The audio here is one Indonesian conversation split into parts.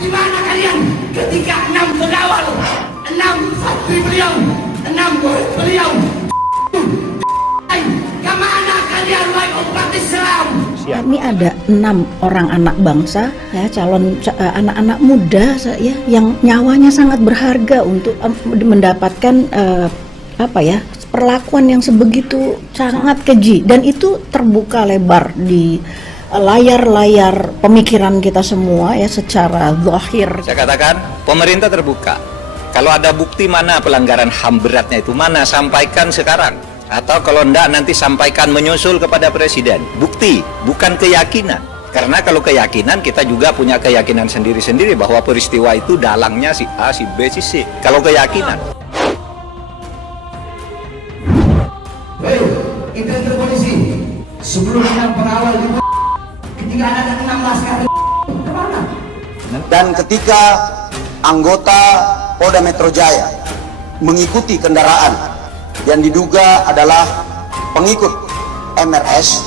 Di mana kalian ketika 6 pegawai, 6 santri beliau, 6 murid beliau? Kemana kalian wahai umat Islam? Ini ada 6 orang anak bangsa, ya, calon anak-anak muda, ya, yang nyawanya sangat berharga untuk mendapatkan perlakuan yang sebegitu sangat keji, dan itu terbuka lebar di layar-layar pemikiran kita semua, ya, secara zahir. Saya katakan pemerintah terbuka. Kalau ada bukti mana pelanggaran HAM beratnya itu, mana, sampaikan sekarang. Atau kalau enggak nanti sampaikan menyusul kepada Presiden. Bukti, bukan keyakinan. Karena kalau keyakinan, kita juga punya keyakinan sendiri-sendiri bahwa peristiwa itu dalangnya si A, si B, si C. Kalau keyakinan. Hei, intelijen polisi, sebelum 6 pengawal ketika ada 6 laskar kemana? Dan ketika anggota Polda Metro Jaya mengikuti kendaraan yang diduga adalah pengikut MRS,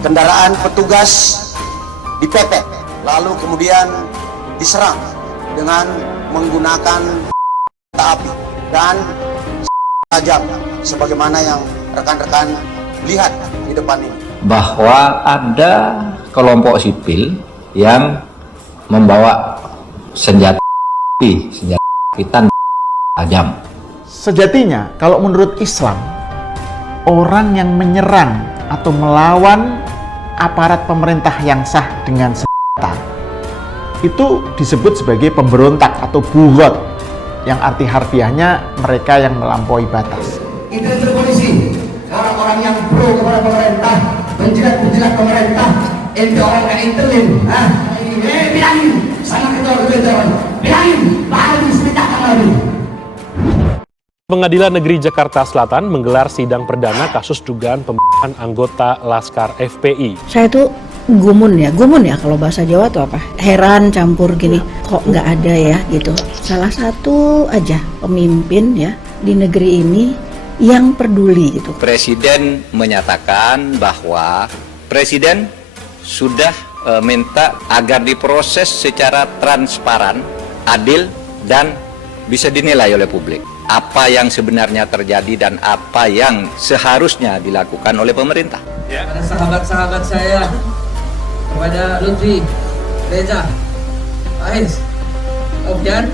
kendaraan petugas dipepet, lalu kemudian diserang dengan menggunakan senjata api dan tajam, sebagaimana yang rekan-rekan lihat di depan ini. Bahwa ada kelompok sipil yang membawa senjata hitam tajam. Sejatinya, kalau menurut Islam, orang yang menyerang atau melawan aparat pemerintah yang sah dengan senjata itu disebut sebagai pemberontak atau bughot, yang arti harfiahnya mereka yang melampaui batas. Intelijen polisi, orang-orang yang pro kepada pemerintah, menjilat-menjilat pemerintah, ente orang yang intelin, bilangin sama ketua, bilangin, habis mintakan lagi. Pengadilan Negeri Jakarta Selatan menggelar sidang perdana kasus dugaan pembunuhan anggota Laskar FPI. Saya tuh gumun ya kalau bahasa Jawa tuh apa? Heran campur gini, kok nggak ada ya gitu. Salah satu aja pemimpin ya di negeri ini yang peduli gitu. Presiden menyatakan bahwa Presiden sudah minta agar diproses secara transparan, adil, dan bisa dinilai oleh publik apa yang sebenarnya terjadi dan apa yang seharusnya dilakukan oleh pemerintah. Kepada sahabat-sahabat saya, kepada Lutfi, Reza, Ais, Ofian,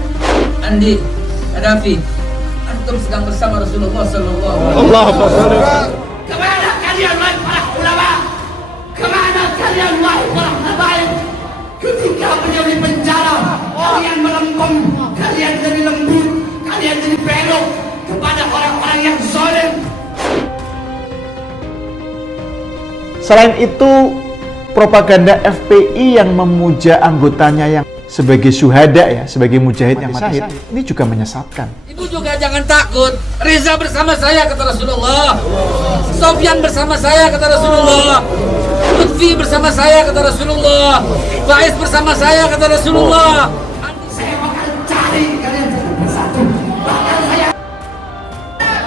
Andi, Adafi, antum sedang bersama Rasulullah Sallallahu Alaihi Wasallam. Kemana kalian wahai para ulama? Kemana kalian wahai para habaib? Ketika beliau di penjara, kalian melempem, kalian jadi lembut, kalian jadi belok kepada orang-orang yang zalim. Selain itu, propaganda FPI yang memuja anggotanya yang sebagai syuhada, ya, sebagai mujahid yang mati syahid, ini juga menyesatkan. Ibu juga jangan takut. Reza bersama saya kata Rasulullah. Sofyan bersama saya kata Rasulullah. Lutfi bersama saya kata Rasulullah. Faiz bersama saya kata Rasulullah. Saya bakal cari kalian satu persatu. Bakal saya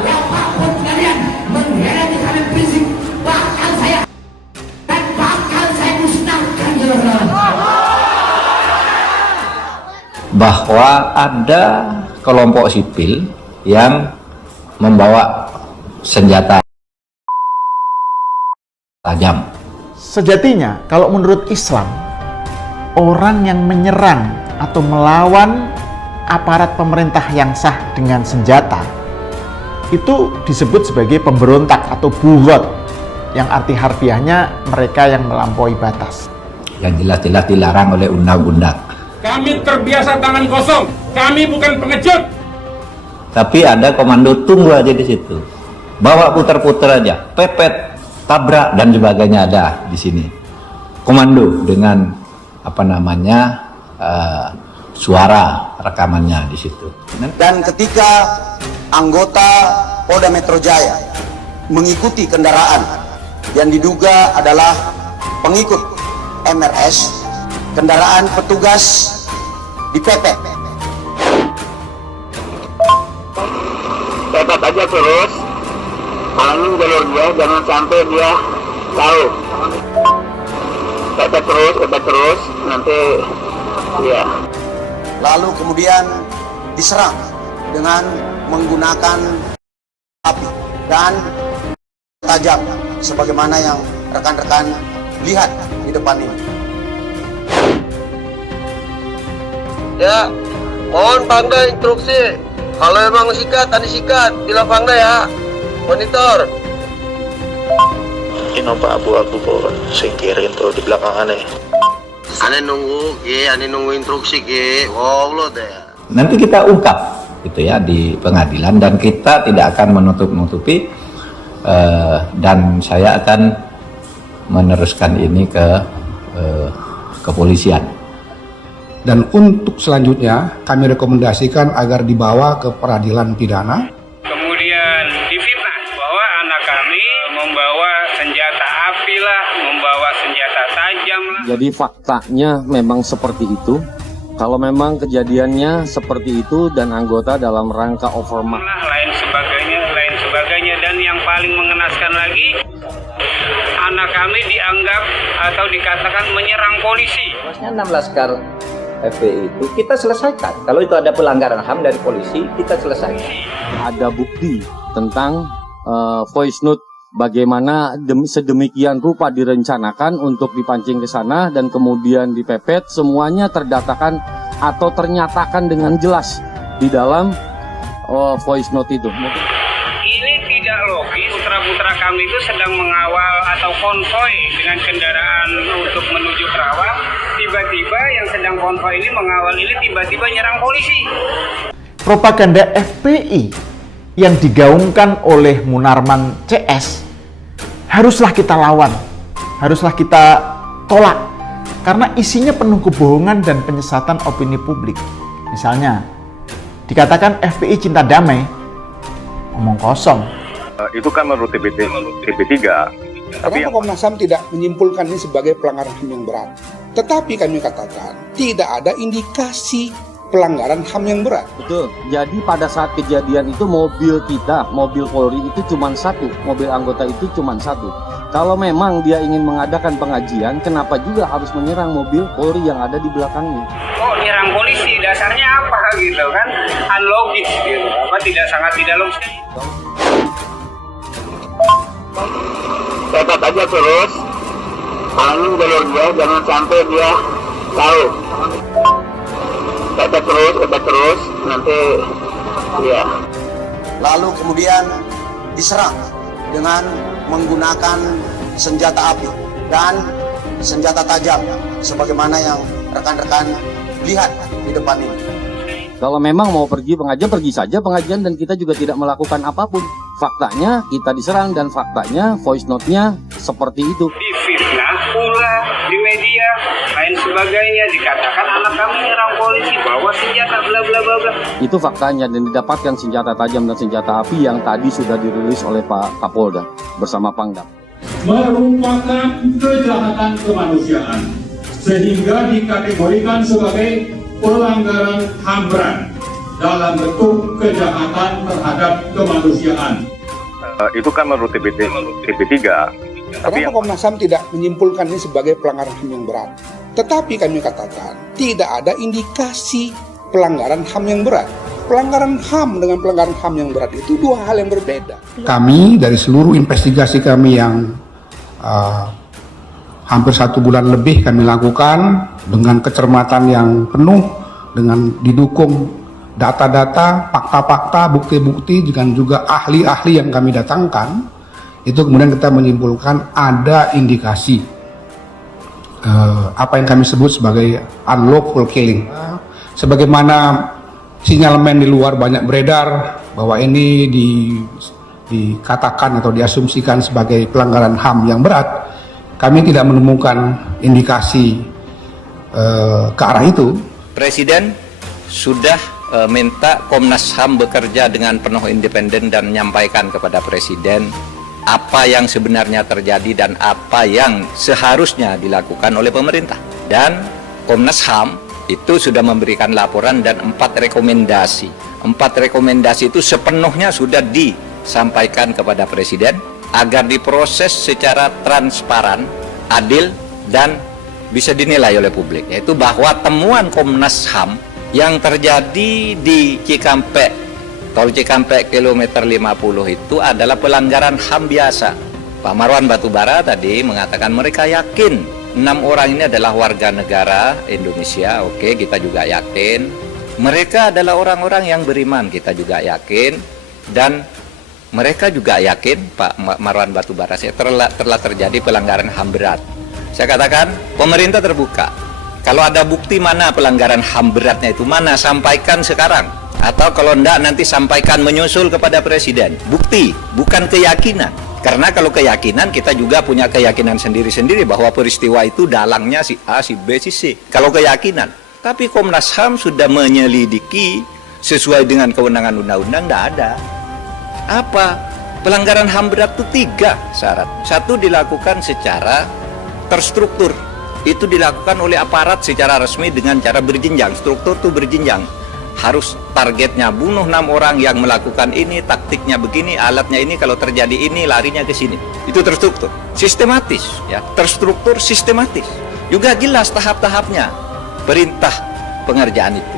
apapun kalian mengkhianati Habib Rizik, bakal saya dan bakal saya musnahkan, saudara-saudara. Bahwa ada kelompok sipil yang membawa senjata tajam. Sejatinya, kalau menurut Islam, orang yang menyerang atau melawan aparat pemerintah yang sah dengan senjata itu disebut sebagai pemberontak atau bughot, yang arti harfiahnya mereka yang melampaui batas. Yang jelas-jelas dilarang oleh undang-undang. Kami terbiasa tangan kosong, kami bukan pengecut. Tapi ada komando tunggu aja di situ. Bawa putar-putar aja, pepet, tabrak dan sebagainya ada di sini. Komando dengan suara rekamannya di situ. Dan ketika anggota Polda Metro Jaya mengikuti kendaraan yang diduga adalah pengikut MRS, kendaraan petugas dipepet. Pepet aja terus, halangin jalur dia, jangan sampai dia tahu. Pepet terus, nanti ya. lalu kemudian diserang dengan menggunakan api dan tajam sebagaimana yang rekan-rekan lihat di depan ini. Ya, mohon Pangda instruksi. Kalau memang sikat, tadi sikat, bilang Pangda ya. Monitor. Ini apa abu-abu po singkirin tuh di belakang aneh. Ane nunggu instruksi ke. Wow lo deh. Nanti kita ungkap gitu ya di pengadilan, dan kita tidak akan menutup-nutupi, dan saya akan meneruskan ini ke kepolisian. Dan untuk selanjutnya kami rekomendasikan agar dibawa ke peradilan pidana. Kemudian difitnah bahwa anak kami membawa senjata api lah, membawa senjata tajam lah. Jadi faktanya memang seperti itu. Kalau memang kejadiannya seperti itu dan anggota dalam rangka overmatch, Lain sebagainya, dan yang paling mengenaskan lagi, anak kami dianggap atau dikatakan menyerang polisi. 6 laskar FPI itu kita selesaikan. Kalau itu ada pelanggaran HAM dari polisi, kita selesaikan. ada bukti tentang voice note bagaimana sedemikian rupa direncanakan untuk dipancing ke sana dan kemudian dipepet, semuanya terdatakan atau ternyatakan dengan jelas di dalam voice note itu. Ini tidak logis. Putra-putra kami itu sedang mengawal atau konvoy dengan kendaraan untuk menuju Kerawang. Tiba-tiba yang sedang konvoy ini mengawal ini tiba-tiba nyerang polisi. Propaganda FPI yang digaungkan oleh Munarman CS haruslah kita lawan, haruslah kita tolak, karena isinya penuh kebohongan dan penyesatan opini publik. Misalnya, dikatakan FPI cinta damai, omong kosong. Itu kan menurut TP3. Kenapa Komnas HAM tidak menyimpulkan ini sebagai pelanggaran HAM yang berat? Tetapi kami katakan tidak ada indikasi pelanggaran HAM yang berat. Betul. Jadi pada saat kejadian itu mobil kita, mobil Polri itu cuma satu, mobil anggota itu cuma satu. Kalau memang dia ingin mengadakan pengajian, kenapa juga harus menyerang mobil Polri yang ada di belakangnya? Oh, nyerang polisi, dasarnya apa gitu kan? Unlogis gitu. Apa sangat tidak logis. Tetap aja terus. Angin jalur dia, jangan sampai dia tahu. Tetap terus, nanti ya. Lalu kemudian diserang dengan menggunakan senjata api dan senjata tajam sebagaimana yang rekan-rekan lihat di depan ini. Kalau memang mau pergi pengajian, pergi saja pengajian dan kita juga tidak melakukan apapun. Faktanya kita diserang dan faktanya voice note-nya seperti itu. Difitnah pula di media, lain sebagainya, dikatakan anak kami nyerang polisi, bawa senjata bla bla bla bla. Itu faktanya, dan didapatkan senjata tajam dan senjata api yang tadi sudah dirilis oleh Pak Kapolda bersama Pangdam. Merupakan kejahatan kemanusiaan sehingga dikategorikan sebagai pelanggaran HAM berat dalam bentuk kejahatan terhadap kemanusiaan. Itu kan menurut TP3. Kenapa Komnas HAM tidak menyimpulkan ini sebagai pelanggaran HAM yang berat? Tetapi kami katakan tidak ada indikasi pelanggaran HAM yang berat. Pelanggaran HAM dengan pelanggaran HAM yang berat itu dua hal yang berbeda. Kami dari seluruh investigasi kami yang hampir 1 bulan lebih kami lakukan dengan kecermatan yang penuh, dengan didukung data-data, fakta-fakta, bukti-bukti, dengan juga ahli-ahli yang kami datangkan, itu kemudian kita menyimpulkan ada indikasi apa yang kami sebut sebagai unlawful killing. Sebagaimana sinyalemen di luar banyak beredar bahwa ini dikatakan atau diasumsikan sebagai pelanggaran HAM yang berat, kami tidak menemukan indikasi ke arah itu. Presiden sudah minta Komnas HAM bekerja dengan penuh independen dan menyampaikan kepada Presiden apa yang sebenarnya terjadi dan apa yang seharusnya dilakukan oleh pemerintah. Dan Komnas HAM itu sudah memberikan laporan dan 4 rekomendasi. 4 rekomendasi itu sepenuhnya sudah disampaikan kepada Presiden agar diproses secara transparan, adil, dan bisa dinilai oleh publik. Yaitu bahwa temuan Komnas HAM Yang terjadi di Cikampek, tol Cikampek kilometer 50 itu adalah pelanggaran HAM biasa. Pak Marwan Batubara tadi mengatakan mereka yakin 6 orang ini adalah warga negara Indonesia. Oke, kita juga yakin. Mereka adalah orang-orang yang beriman, kita juga yakin. Dan mereka juga yakin, Pak Marwan Batubara, telah terjadi pelanggaran HAM berat. Saya katakan, pemerintah terbuka. Kalau ada bukti mana pelanggaran HAM beratnya itu, mana, sampaikan sekarang. Atau kalau enggak, nanti sampaikan menyusul kepada Presiden. Bukti, bukan keyakinan. Karena kalau keyakinan, kita juga punya keyakinan sendiri-sendiri bahwa peristiwa itu dalangnya si A, si B, si C. Kalau keyakinan. Tapi Komnas HAM sudah menyelidiki sesuai dengan kewenangan undang-undang, enggak ada. Apa? Pelanggaran HAM berat itu 3 syarat. 1, dilakukan secara terstruktur. Itu dilakukan oleh aparat secara resmi dengan cara berjenjang. Struktur itu berjenjang. Harus targetnya bunuh 6 orang yang melakukan ini, taktiknya begini, alatnya ini, kalau terjadi ini, larinya ke sini. Itu terstruktur. Sistematis, ya. Terstruktur, sistematis. Juga jelas tahap-tahapnya. Perintah pengerjaan itu.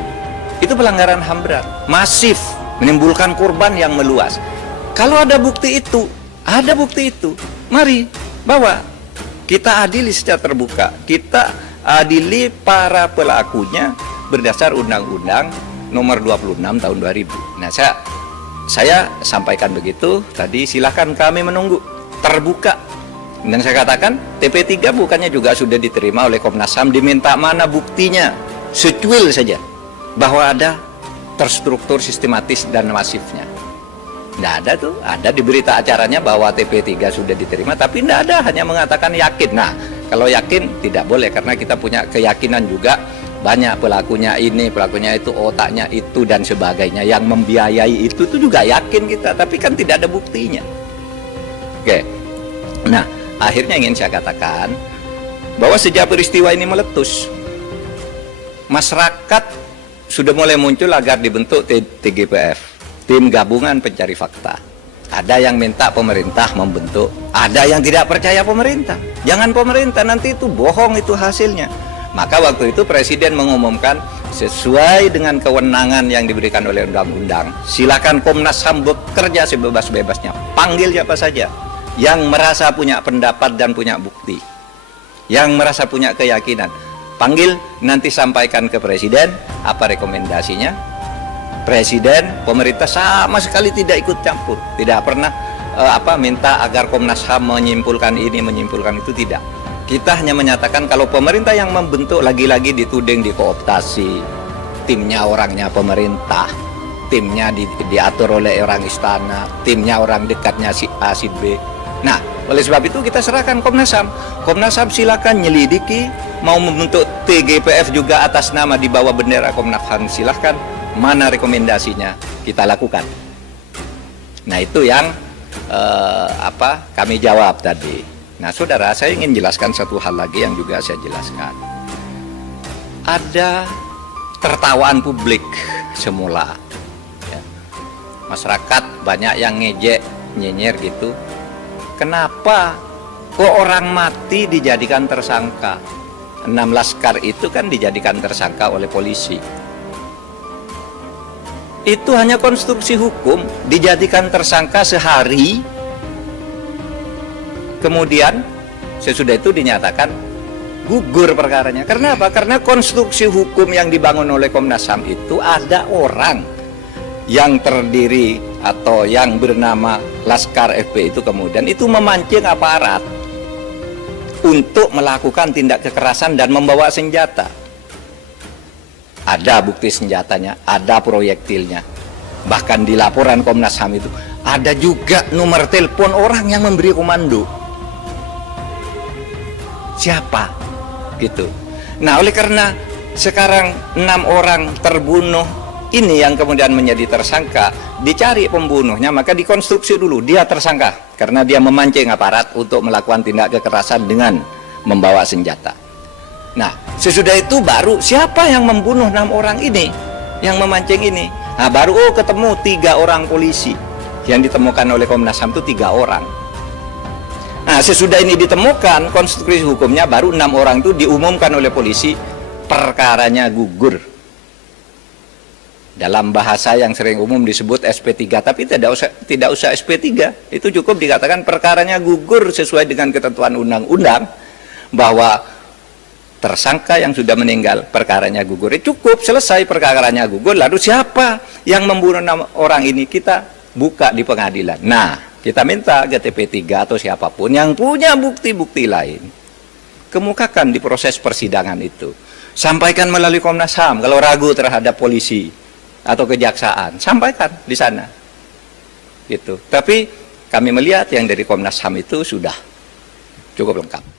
Itu pelanggaran HAM berat. Masif, menimbulkan korban yang meluas. Kalau ada bukti itu, mari bawa. Kita adili secara terbuka. Kita adili para pelakunya berdasar Undang-Undang Nomor 26 Tahun 2000. Nah, saya sampaikan begitu tadi. Silakan kami menunggu terbuka. Dan saya katakan TP3 bukannya juga sudah diterima oleh Komnas HAM. Diminta mana buktinya? Secuil saja bahwa ada terstruktur, sistematis dan masifnya. Nggak ada tuh, ada di berita acaranya bahwa TP3 sudah diterima, tapi nggak ada, hanya mengatakan yakin. Nah, kalau yakin tidak boleh, karena kita punya keyakinan juga banyak pelakunya ini, pelakunya itu, otaknya itu dan sebagainya, yang membiayai itu juga yakin kita, tapi kan tidak ada buktinya. Oke, nah akhirnya ingin saya katakan bahwa sejak peristiwa ini meletus, masyarakat sudah mulai muncul agar dibentuk TGPF. Tim Gabungan Pencari Fakta. Ada yang minta pemerintah membentuk, ada yang tidak percaya pemerintah. Jangan pemerintah, nanti itu bohong itu hasilnya. Maka waktu itu Presiden mengumumkan sesuai dengan kewenangan yang diberikan oleh undang-undang. Silakan Komnas HAM bekerja sebebas-bebasnya. Panggil siapa saja yang merasa punya pendapat dan punya bukti, yang merasa punya keyakinan. Panggil, nanti sampaikan ke Presiden apa rekomendasinya. Presiden, pemerintah sama sekali tidak ikut campur, tidak pernah minta agar Komnas HAM menyimpulkan ini, menyimpulkan itu, tidak. Kita hanya menyatakan kalau pemerintah yang membentuk, lagi-lagi dituding dikooptasi, timnya orangnya pemerintah, timnya diatur oleh orang istana, timnya orang dekatnya si A, si B. Nah, oleh sebab itu kita serahkan Komnas HAM. Komnas HAM silakan nyelidiki, mau membentuk TGPF juga atas nama di bawah bendera Komnas HAM, silahkan. Mana rekomendasinya kita lakukan. Nah, itu yang kami jawab tadi. Nah, saudara, saya ingin jelaskan satu hal lagi yang juga saya jelaskan. Ada tertawaan publik semula, ya. Masyarakat banyak yang ngejek, nyinyir gitu. Kenapa kok orang mati dijadikan tersangka? 6 laskar itu kan dijadikan tersangka oleh polisi. Itu hanya konstruksi hukum, dijadikan tersangka sehari, kemudian sesudah itu dinyatakan gugur perkaranya. Karena apa? Karena konstruksi hukum yang dibangun oleh Komnas HAM itu ada orang yang terdiri atau yang bernama Laskar FP itu, kemudian itu memancing aparat untuk melakukan tindak kekerasan dan membawa senjata. Ada bukti senjatanya, ada proyektilnya. Bahkan di laporan Komnas HAM itu ada juga nomor telepon orang yang memberi komando. Siapa? Gitu. Nah, oleh karena sekarang 6 orang terbunuh ini yang kemudian menjadi tersangka, dicari pembunuhnya, maka dikonstruksi dulu dia tersangka karena dia memancing aparat untuk melakukan tindak kekerasan dengan membawa senjata. Nah, sesudah itu baru siapa yang membunuh 6 orang ini, yang memancing ini. Nah, baru ketemu 3 orang polisi yang ditemukan oleh Komnas HAM itu 3 orang. Nah, sesudah ini ditemukan konstruksi hukumnya, baru 6 orang itu diumumkan oleh polisi, perkaranya gugur. Dalam bahasa yang sering umum disebut SP3, tapi tidak usah SP3. Itu cukup dikatakan perkaranya gugur sesuai dengan ketentuan undang-undang, bahwa tersangka yang sudah meninggal perkaranya gugur. Cukup, selesai perkaranya gugur. Lalu siapa yang membunuh orang ini, kita buka di pengadilan. Nah, kita minta GTP 3 atau siapapun yang punya bukti-bukti lain, kemukakan di proses persidangan itu. Sampaikan melalui Komnas HAM kalau ragu terhadap polisi atau kejaksaan, sampaikan di sana. Gitu. Tapi kami melihat yang dari Komnas HAM itu sudah cukup lengkap.